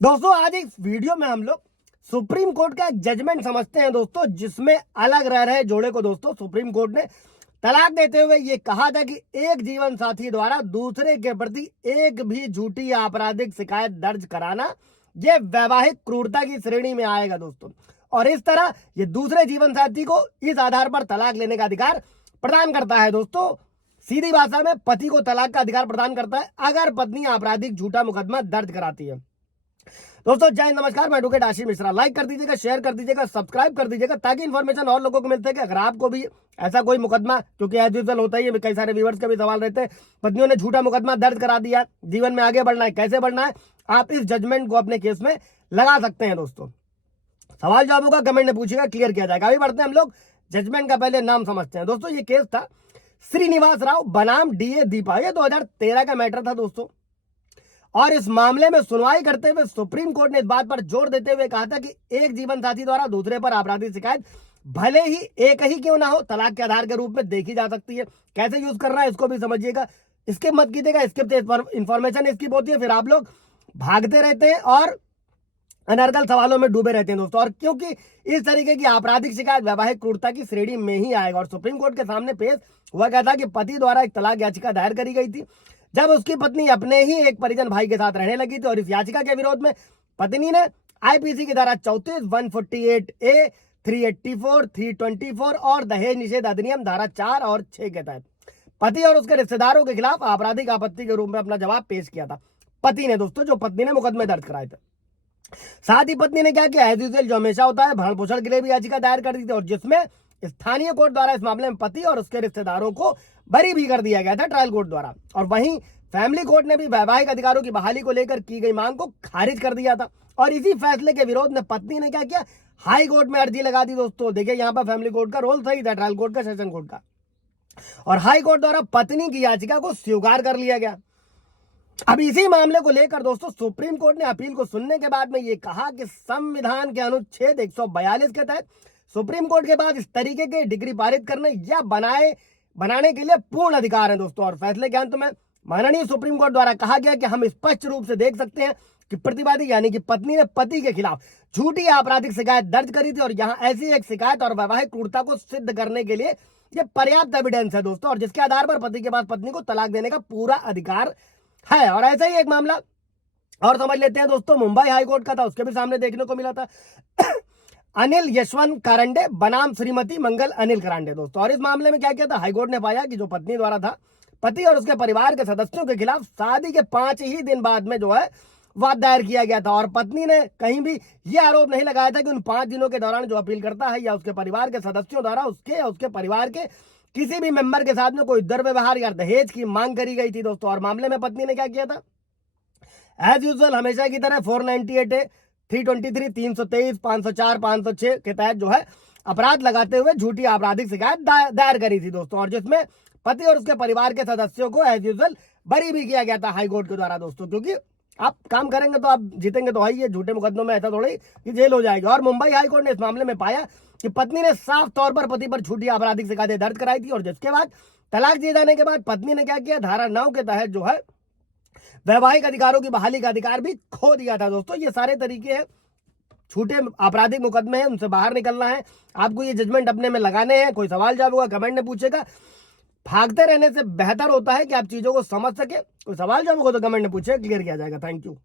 दोस्तों आज इस वीडियो में हम लोग सुप्रीम कोर्ट का एक जजमेंट समझते हैं दोस्तों, जिसमें अलग रह रहे जोड़े को दोस्तों सुप्रीम कोर्ट ने तलाक देते हुए ये कहा था कि एक जीवन साथी द्वारा दूसरे के प्रति एक भी झूठी या आपराधिक शिकायत दर्ज कराना ये वैवाहिक क्रूरता की श्रेणी में आएगा दोस्तों। और इस तरह ये दूसरे जीवन साथी को इस आधार पर तलाक लेने का अधिकार प्रदान करता है दोस्तों। सीधी भाषा में पति को तलाक का अधिकार प्रदान करता है अगर पत्नी आपराधिक झूठा मुकदमा दर्ज कराती है। दोस्तों जय हिंद, नमस्कार, मैं एडवोकेट आशीष मिश्रा। लाइक कर दीजिएगा, शेयर कर दीजिएगा, सब्सक्राइब कर दीजिएगा ताकि इन्फॉर्मेशन और लोगों को मिलते है कि अगर आपको भी ऐसा कोई मुकदमा, क्योंकि एज यूजुअल होता ही है, कई सारे व्यूअर्स के भी सवाल रहते हैं, पत्नियों ने झूठा मुकदमा दर्ज करा दिया, जीवन में आगे बढ़ना है, कैसे बढ़ना है, आप इस जजमेंट को अपने केस में लगा सकते हैं दोस्तों। सवाल जवाब होगा, कमेंट में पूछिएगा, क्लियर किया जाएगा। अभी बढ़ते हैं हम लोग जजमेंट का पहले नाम समझते हैं दोस्तों। ये केस था श्रीनिवास राव बनाम डीए दीपा, ये 2013 का मैटर था दोस्तों। और इस मामले में सुनवाई करते हुए सुप्रीम कोर्ट ने इस बात पर जोर देते हुए कहा था कि एक जीवन साथी द्वारा दूसरे पर आपराधिक शिकायत भले ही एक ही क्यों ना हो, तलाक के आधार के रूप में देखी जा सकती है। कैसे यूज करना है इसको भी समझिएगा, स्किप मत कीजिएगा, स्किप इंफॉर्मेशन स्किप होती है, फिर आप लोग भागते रहते हैं और अनर्गल सवालों में डूबे रहते हैं दोस्तों। और क्योंकि इस तरीके की आपराधिक शिकायत वैवाहिक क्रूरता की श्रेणी में ही आएगा। और सुप्रीम कोर्ट के सामने पेश हुआ क्या था कि पति द्वारा एक तलाक याचिका दायर करी गई थी जब उसकी पत्नी अपने ही एक परिजन भाई के साथ रहने लगी थी। और इस याचिका के विरोध में पत्नी ने आईपीसी की धारा 34, 148A, 384, 324 और दहेज निषेध अधिनियम धारा 4 और 6 के तहत पति और उसके रिश्तेदारों के खिलाफ आपराधिक आपत्ति के रूप में अपना जवाब पेश किया था। पति ने दोस्तों, जो पत्नी ने मुकदमे दर्ज कराए थे। साथ ही पत्नी ने क्या किया, एज यूजुअल जो हमेशा होता है, भरण पोषण के लिए भी याचिका दायर कर दी थी और जिसमें स्थानीय कोर्ट द्वारा इस मामले में पति और उसके रिश्तेदारों को बरी भी कर दिया गया था ट्रायल कोर्ट द्वारा। और वहीं फैमिली कोर्ट ने भी वैवाहिक अधिकारों की बहाली को लेकर की गई मांग को खारिज कर दिया था। और इसी फैसले के विरोध में पत्नी ने क्या किया, हाई कोर्ट में अर्जी लगा दी दोस्तों। देखिए यहाँ पर फैमिली कोर्ट का रोल सही था, ट्रायल कोर्ट का, सेशन कोर्ट का। और हाई कोर्ट द्वारा पत्नी की याचिका को स्वीकार कर लिया गया। अब इसी मामले को लेकर दोस्तों सुप्रीम कोर्ट ने अपील को सुनने के बाद में यह कहा कि संविधान के अनुच्छेद 142 के तहत सुप्रीम कोर्ट के पास इस तरीके के डिग्री पारित करने या बनाने के लिए पूर्ण अधिकार है दोस्तों। और फैसले के अंत में माननीय सुप्रीम कोर्ट द्वारा कहा गया कि हम स्पष्ट रूप से देख सकते हैं कि प्रतिवादी यानी कि पत्नी ने पति के खिलाफ झूठी आपराधिक शिकायत दर्ज करी थी और यहाँ ऐसी एक शिकायत और वैवाहिक क्रूरता को सिद्ध करने के लिए यह पर्याप्त एविडेंस है दोस्तों। और जिसके आधार पर पति के पास पत्नी को तलाक देने का पूरा अधिकार है। और ऐसा ही एक मामला और समझ लेते हैं दोस्तों, मुंबई हाईकोर्ट का था, उसके भी सामने देखने को मिला था अनिल यशवंत करांडे बनाम श्रीमती मंगल अनिल करांडे दोस्तों। और इस मामले में क्या किया था, हाईकोर्ट ने पाया कि जो पत्नी द्वारा था, पति और उसके परिवार के सदस्यों के खिलाफ शादी के 5 ही दिन बाद में जो है वाद दायर किया गया था। और पत्नी ने कहीं भी यह आरोप नहीं लगाया था कि उन 5 दिनों के दौरान जो अपील करता है या उसके परिवार के सदस्यों द्वारा उसके या उसके परिवार के किसी भी मेंबर के साथ में कोई दुर्व्यवहार या दहेज की मांग करी गई थी दोस्तों। और मामले में पत्नी ने क्या किया था, एज यूजुअल हमेशा की तरह 498A, 323, 323, 504, 506 के तहत जो है अपराध लगाते हुए झूठी आपराधिक शिकायत दायर करी थी दोस्तों। और जिसमें पति और उसके परिवार के सदस्यों को एज यूजुअल बरी भी किया गया था हाईकोर्ट के द्वारा दोस्तों। क्योंकि आप काम करेंगे तो आप जीतेंगे तो है, झूठे मुकदमों में ऐसा थोड़ी कि जेल हो जाएगी। और मुंबई हाईकोर्ट ने इस मामले में पाया कि पत्नी ने साफ तौर पर पति पर झूठी आपराधिक शिकायतें दर्ज कराई थी। और जिसके बाद तलाक दिए जाने के बाद पत्नी ने क्या किया, धारा 9 के तहत जो है वैवाहिक अधिकारों की बहाली का अधिकार भी खो दिया था दोस्तों। ये सारे तरीके हैं, झूठे आपराधिक मुकदमे हैं, उनसे बाहर निकलना है, आपको ये जजमेंट अपने में लगाने हैं। कोई सवाल जवाब होगा, कमेंट में पूछेगा। भागते रहने से बेहतर होता है कि आप चीजों को समझ सके। कोई सवाल जवाब होगा तो कमेंट में पूछे, क्लियर किया जाएगा। Thank you.